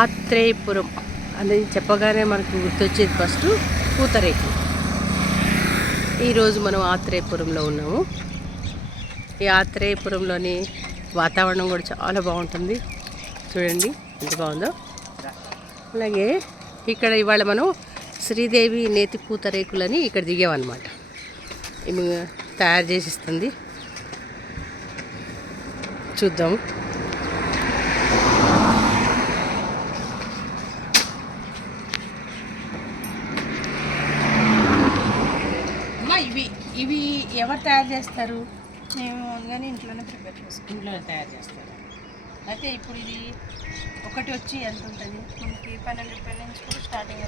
ఆత్రేయపురం. అనేది చెప్పగానే మనకు గుర్తొచ్చేది ఫస్ట్ పూతరేకు. ఈరోజు మనం ఆత్రేయపురంలో ఉన్నాము. ఈ ఆత్రేయపురంలోని వాతావరణం కూడా చాలా బాగుంటుంది. చూడండి ఎంత బాగుందో. అలాగే ఇక్కడ ఇవాళ మనం శ్రీదేవి నేతి పూతరేకులని ఇక్కడ దిగామన్నమాట తయారు చేసిస్తుంది. చూద్దాం. చూద్దాము అమ్మా, ఇవి ఇవి ఎవరు తయారు చేస్తారు? మేము ఓన్గానే ఇంట్లోనే ప్రిపేర్ చేసుకుంటాం. ఇంట్లో తయారు చేస్తారు. అయితే ఇప్పుడు ఇది ఒకటి వచ్చి ఎంత ఉంటుంది? మనకి పన్నెండు రూపాయల నుంచి కూడా స్టార్టింగ్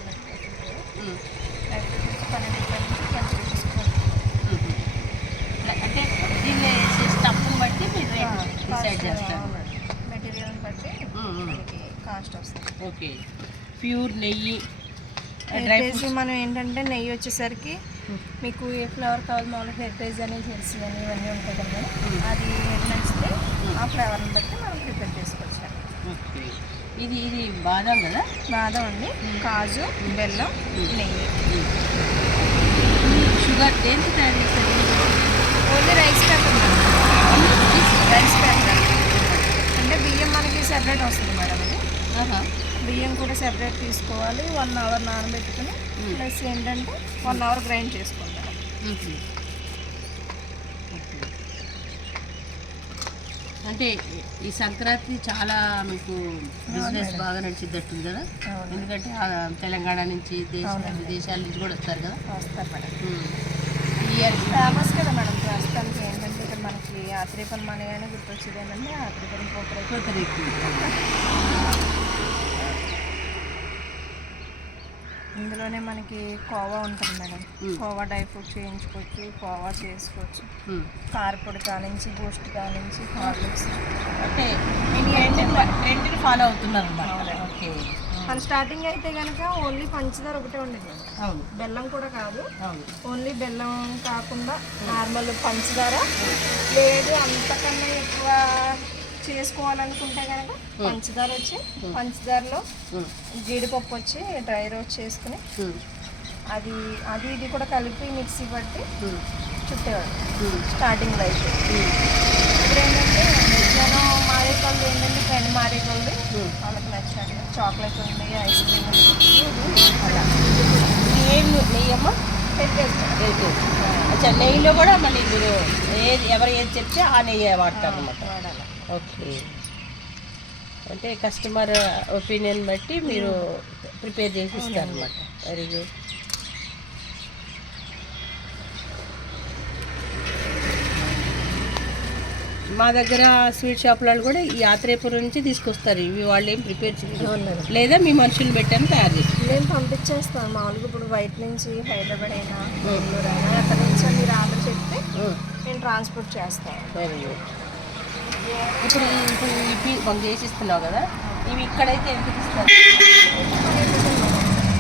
పన్నెండు రూపాయల నుంచి రూపీస్ ఉమ్. అంటే దీన్ని స్టఫ్ని బట్టి మీరు డిసైడ్ చేస్తారు. మెటీరియల్ని బట్టి. మనకి కాస్ట్ వస్తుంది. ఓకే. ప్యూర్ నెయ్యి హెరిటేజ్ మనం ఏంటంటే నెయ్యి వచ్చేసరికి మీకు ఏ ఫ్లేవర్ కావాలి మామూలుగా హెరిటేజ్ అని జెర్సీ అని ఇవన్నీ ఉంటాయి కదా. అది నచ్చితే ఆ ఫ్లేవర్ని బట్టి మనం ప్రిపేర్ చేసుకోవచ్చు. ఇది ఇది బాదం కదా? బాదం అండి కాజు బెల్లం నెయ్యి. షుగర్ దేనికి తయారు చేస్తారు? Only rice paper rice paper అంటే బియ్యం మనకి సెపరేట్ వస్తుంది మేడం ఇది. ఆహా. బియ్యం కూడా సెపరేట్ తీసుకోవాలి. వన్ అవర్ నానబెట్టుకుని ప్లస్ ఏంటంటే వన్ అవర్ గ్రైండ్ చేసుకోవాలి. అంటే ఈ సంక్రాంతి చాలా మీకు బిజినెస్ బాగా నడిచిద్దట్టుంది కదా. ఎందుకంటే తెలంగాణ నుంచి దేశ. విదేశాల నుంచి కూడా వస్తారు కదా? వస్తారు మేడం. ఇయర్ ఫేమస్ కదా మేడం. ప్రస్తుతానికి ఏంటంటే ఇక్కడ మనకి ఆత్రేపన్ మనీ అని గుర్తొచ్చేది ఏంటంటే ఆత్రేపన్ పోకరే పూతరేకు. ఇందులోనే మనకి కోవా ఉంటుంది మేడం. కోవా డ్రై ఫ్రూట్ చేయించుకోవచ్చు కోవా చేసుకోవచ్చు. కారపొడి కానించి బూస్ట్ కానించి హార్లిక్స్ అంటే ట్రెండ్ని ఫాలో అవుతున్నారు ఓకే. మన స్టార్టింగ్ అయితే కనుక ఓన్లీ పంచదార ఒకటే ఉండేది బెల్లం కూడా కాదు. ఓన్లీ బెల్లం కాకుండా నార్మల్ పంచదార. లేదు అంతకన్నా ఎక్కువ చేసుకోవాలనుకుంటే కనుక పంచదార వచ్చి పంచదారలో. జీడిపప్పు వచ్చి డ్రై రోస్ట్ చేసుకుని. అది అది ఇది కూడా కలిపి మిక్సీ పట్టి. చుట్టేవాడు. స్టార్టింగ్లో అయితే మ్మ్. ఇప్పుడు ఏంటంటే జనం మారేకోళ్ళు ఏంటంటే ట్రెండ్ మారేకోళ్ళు. వాళ్ళకి నచ్చాడు చాక్లెట్ ఉంది ఐస్ క్రీమ్ ఉంది అలా ఏం నెయ్యమ్మా నెయ్యిలో కూడా మళ్ళీ మీరు ఏది ఎవరు ఏది చెప్తే ఆ నెయ్యి వాడతారు అనమాట వాడాలి ఓకే. అంటే కస్టమర్ ఒపీనియన్ బట్టి మీరు ప్రిపేర్ చేసి ఇస్తారు అనమాట వెరీ గుడ్ మా దగ్గర స్వీట్ షాపులలో కూడా ఈ ఆత్రేయపురం నుంచి తీసుకొస్తారు. ఇవి వాళ్ళు ఏం ప్రిపేర్ మేడం. లేదా మీ మనుషులు పెట్టని తయారు చేస్తారు. మేము పంపించేస్తాం. మామూలుగా ఇప్పుడు బయట నుంచి హైదరాబాద్ అయినా బెంగళూరు అయినా అక్కడ నుంచి మీరు ఆర్డర్ చెప్తే మేము ట్రాన్స్పోర్ట్ చేస్తాం. వెరీ గుడ్ ఇప్పుడు ఇప్పుడు ఇవి మనం చేసి ఇస్తున్నావు కదా ఇవి ఇక్కడైతే ఎంత ఇస్తారు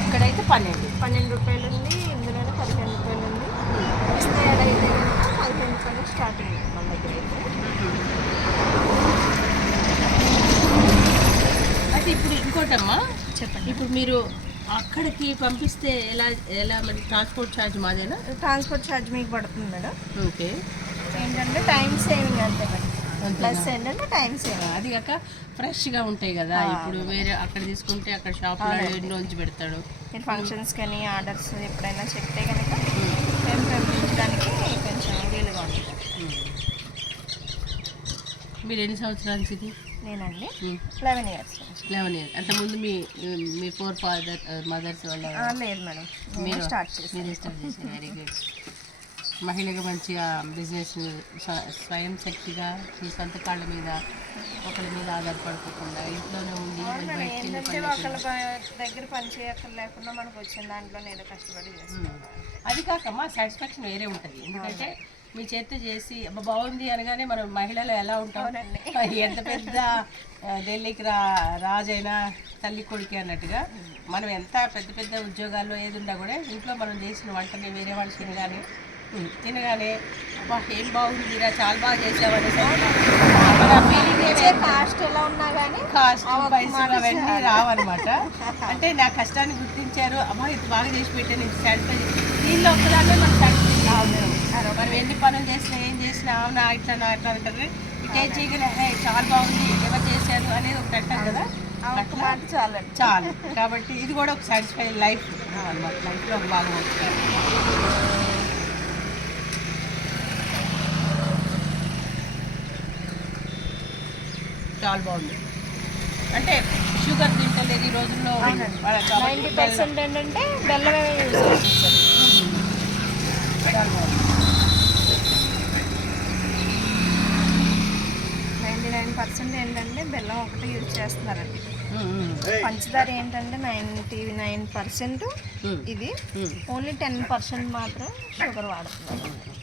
ఇక్కడైతే పన్నెండు. పన్నెండు రూపాయలు ఉంది ఇందులోనే పదిహేను రూపాయలు ఉంది. ఇస్తే అయితే పదిహేను రూపాయలు స్టార్టింగ్ మన దగ్గర అయితే. అయితే ఇప్పుడు ఇంకోటమ్మా చెప్పండి. ఇప్పుడు మీరు అక్కడికి పంపిస్తే ఎలా ఎలా మరి ట్రాన్స్పోర్ట్ ఛార్జ్ మాదేనా? ట్రాన్స్పోర్ట్ ఛార్జ్ మీకు పడుతుంది మేడం. ఓకే. ఏంటంటే టైం సేవింగ్ అంతే మేడం? ప్లస్ ఏంటంటే టైం సేవింగ్ అది కాక ఫ్రెష్గా ఉంటాయి కదా. ఇప్పుడు వేరే అక్కడ తీసుకుంటే అక్కడ షాప్లో ఎన్ని రోజు పెడతాడు. మీరు ఫంక్షన్స్ కానీ ఆర్డర్స్ ఎప్పుడైనా చెప్తే కనుక మేము పంపించడానికి కొంచెం వీలుగా ఉంటుంది మీరు ఎన్ని సంవత్సరాల నుంచి ఇది? నేనండి లెవెన్ ఇయర్స్ లెవెన్ ఇయర్స్ అంతకుముందు మీ మీ ఫోర్ ఫాదర్ మదర్స్ వాళ్ళ లేదు మేడం. మీరు స్టార్ట్ చేసి. మీరే స్టార్ట్ చేశారు వెరీ గుడ్ మహిళగా మంచిగా బిజినెస్ స్వయం శక్తిగా మీ సొంత కాళ్ళ మీద ఒకరి మీద ఆధారపడకుండా ఇంట్లోనే ఉండి ఒకళ్ళ దగ్గర పని చేయక్కర్ లేకుండా మనకు వచ్చిన దాంట్లో ఏదో కష్టపడి అది కాకమ్మా సాటిస్ఫాక్షన్ వేరే ఉంటుంది. ఎందుకంటే మీ చేత్తో చేసి అబ్బా బాగుంది అనగానే మనం మహిళలు ఎలా ఉంటాం. ఎంత పెద్ద ఢిల్లీకి రా రాజైనా తల్లి కొడుకు అన్నట్టుగా మనం ఎంత పెద్ద పెద్ద ఉద్యోగాల్లో ఏది ఉన్నా కూడా ఇంట్లో మనం చేసిన వంటని వేరే వాళ్ళు తినగానే ఉమ్, తినగానే అబ్బా ఏం బాగుందిరా చాలా బాగా చేసావని మన feeling ఏ వేరు. కాస్ట్ ఎలా ఉన్నా కానీ కాస్ట్ పైసలు అవన్నీ చాలు. రావన్నమాట. అంటే నా కష్టాన్ని గుర్తించారు. అమ్మా ఇది బాగా చేసి పెట్టాను ఇది సాటిస్ఫై దీనిలో ఒక్కదాన్నే మనం సాటిస్ఫై కావాలి మనం ఎన్ని పనులు చేసినా ఏం చేసినా అవునా ఇట్లా అట్లా అంటారు. ఇటే చేయగలే? చాలా బాగుంది ఎవరు చేశారు? అనేది ఒకటి అంటాం కదా. అట్లా చాలండి. చాలు. కాబట్టి ఇది కూడా ఒక సాటిస్ఫై లైఫ్ అనమాట లైఫ్లో ఒక బాగా చాలా బాగుంది అంటే షుగర్ తింటలేదు ఈ రోజుల్లో. నైంటీ పర్సెంట్ ఏంటంటే బెల్లమే యూజ్ చేస్తారు. నైంటీ నైన్ పర్సెంట్ ఏంటంటే బెల్లం ఒకటి యూజ్ చేస్తున్నారండి. పంచదార ఏంటంటే నైంటీ నైన్ పర్సెంట్ ఇది. ఓన్లీ టెన్ పర్సెంట్ మాత్రం షుగర్ వాడుతున్నారు.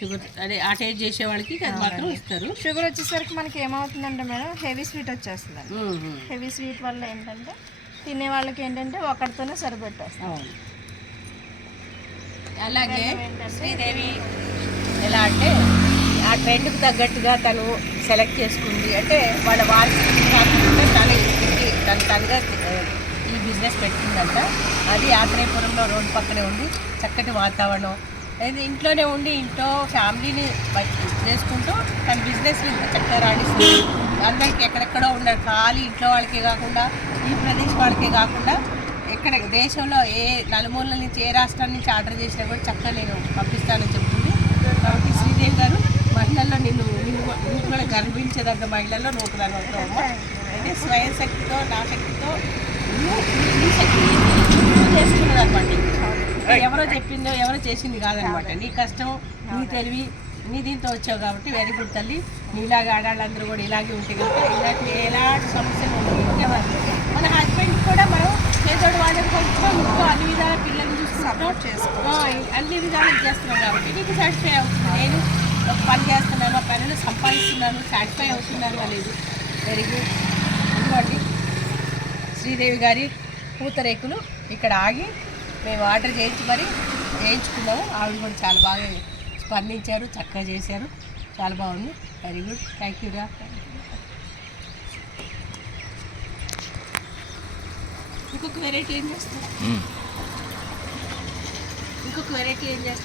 షుగర్ అదే ఆ టేస్ట్ చేసే వాళ్ళకి అది మాత్రం ఇస్తారు. షుగర్ వచ్చేసరికి మనకి ఏమవుతుందంటే మేడం హెవీ స్వీట్ వచ్చేస్తుందండి. ఉమ్, హెవీ స్వీట్ వల్ల ఏంటంటే తినే వాళ్ళకి ఏంటంటే ఒకటితోనే సరిపెట్టేస్తాం. అలాగే శ్రీదేవి ఎలా అంటే ఆ ట్రెండ్కి తగ్గట్టుగా తను సెలెక్ట్ చేసుకుంది. అంటే వాళ్ళ వారసులు కాకుండా తను తను తనగా ఈ బిజినెస్ పెట్టిందంట. అది ఆత్రేయపురంలో రోడ్డు పక్కనే ఉంది. చక్కటి వాతావరణం ఇంట్లోనే ఉండి ఇంట్లో ఫ్యామిలీని చేసుకుంటూ తన బిజినెస్ చక్కగా రాణిస్తుంది అందరికీ ఎక్కడెక్కడో ఉన్నారు ఖాళీ ఇంట్లో వాళ్ళకే కాకుండా ఈ ప్రదేశ్ వాళ్ళకే కాకుండా ఎక్కడ దేశంలో ఏ నలుమూలల నుంచి ఏ రాష్ట్రం నుంచి ఆర్డర్ చేసినా కూడా చక్కగా నేను పంపిస్తానని చెప్తుంది. కాబట్టి శ్రీదేవి గారు మహిళల్లో నిన్ను నిన్ను కూడా- కూడా గర్వించదగ్గ మహిళల్లో నువ్వు దాని అమ్మ. అయితే స్వయం శక్తితో నా శక్తితో నువ్వు నీ శక్తి నువ్వు అనమాట ఎవరో చెప్పిందో ఎవరో చేసింది కాదనమాట. నీ కష్టం నీ తెలివి నీ దీంతో వచ్చావు కాబట్టి వెరీ గుడ్ తల్లి. నీలాగా ఆడాళ్ళందరూ కూడా ఇలాగే ఉంటే కనుక ఇలాంటి ఎలాంటి సమస్యలు ఉండవు. మన హస్బెండ్ కూడా మనం పేదోడు వాళ్ళకి కొంచెం ఇంకో అన్ని విధాల పిల్లల్ని చూసి సపోర్ట్ చేసుకో అన్ని విధాలు చేస్తున్నాం కాబట్టి నీకు సాటిస్ఫై అవుతుంది. నేను ఒక పని చేస్తున్నాను ఆ పనిలో సంపాదిస్తున్నాను సాటిస్ఫై అవుతున్నాను అనేది వెరీ గుడ్. ఇదిగోండి. శ్రీదేవి గారి పూతరేకులు ఇక్కడ ఆగి మేము ఆర్డర్ చేయించి మరి చేయించుకున్నాము. ఆవిడ కూడా చాలా బాగా స్పందించారు చక్కగా చేశారు. చాలా బాగుంది. వెరీ గుడ్ థ్యాంక్ యూ రా. ఇంకొక వెరైటీ ఏం చేస్తారు ఇంకొక వెరైటీ ఏం చేస్తారు